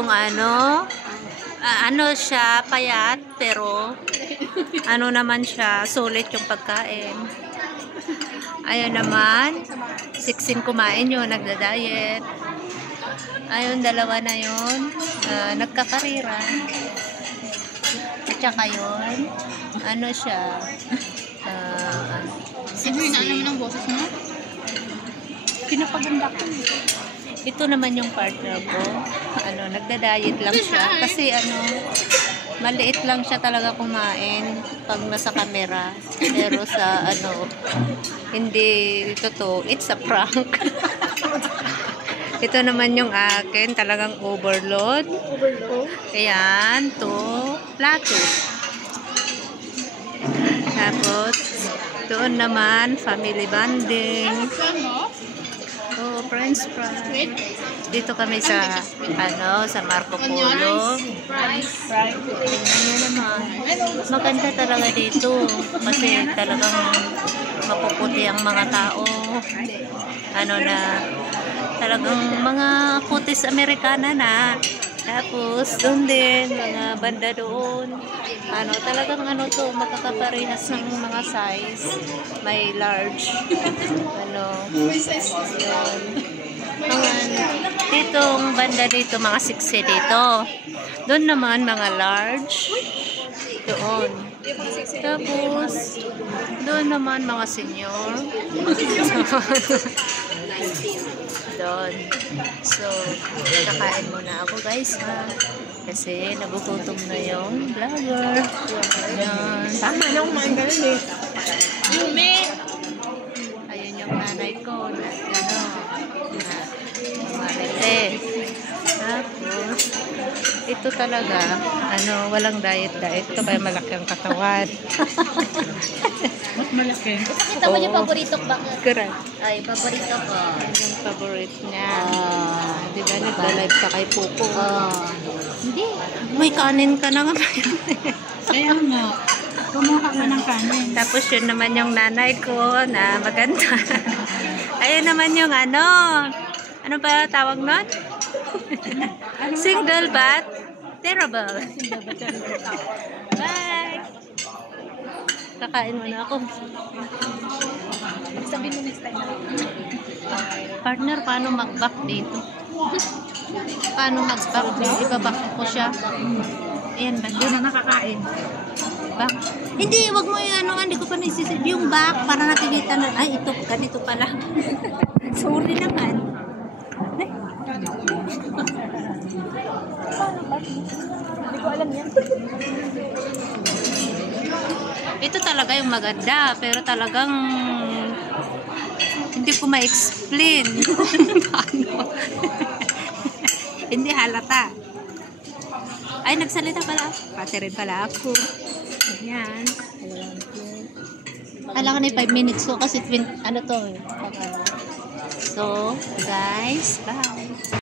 yung ano siya, payat, pero ano naman siya, sulit yung pagkain. Ayun naman, siksin kumain yun, nagda-diet. Ayun, dalawa na yun, nagkakarira. At saka yun, ano siya, Sino na naman ang boses mo? Pinapaganda ko. Ito naman yung partner ko. Nagda-diet lang siya. Kasi maliit lang siya talaga kumain pag nasa camera. Pero sa hindi totoo. It's a prank. Ito naman yung akin. Talagang overload. Ayan. 2 plato. Tapos, doon naman, family bonding. Oh, french fries. Dito kami sa sa Marco Polo. Tingnan nyo naman. Maganda talaga dito. Kasi talagang mapuputi ang mga tao. Talagang mga kutis Amerikana na. Tapos, doon din, mga banda doon. Talagang makakaparehas ng mga size. May large. Yun. Ditong banda dito, mga 6 dito. Doon naman, mga large. Doon. Tapos, doon naman, mga senior. Doon. So, kakain muna ako guys ha. Kasi nagugutom na yung vlogger. Ayan. Tama na kumain ka rin eh. Ayun yung nanay ko. Marites. Tapos, ito talaga, walang diet. Ito kaya malaki ang katawan. Mas malaki. Kita mo yung paborito ko bakit? Correct. Ay, paborito ko. Yung favorite niya. Diba, nagla-live ka kay Popo. Hindi. May kanin ka na nga. Kaya nga. Kumuha ka ng kanin. Tapos yun naman yung nanay ko na maganda. Ayun naman yung ano ba tawag nun? Single but terrible. Bye! Kakain muna ako. Sabihin mo next time na. Partner, paano mag-back dito? Paano mag-back dito? Ibaback ko siya. Ayan ba? Doon na nakakain. Back? Hindi, wag mo yung hindi ko pa nasisid yung back para nakikita na, ay, ito, ganito pala. Sorry naman. Hindi ko alam yan. Ito talaga yung maganda, pero talagang hindi ko ma-explain paano. Hindi halata. Ay, nagsalita pala. Pati rin pala ako. Ayan. Kailangan na 5 minutes ko kasi So, guys, bye.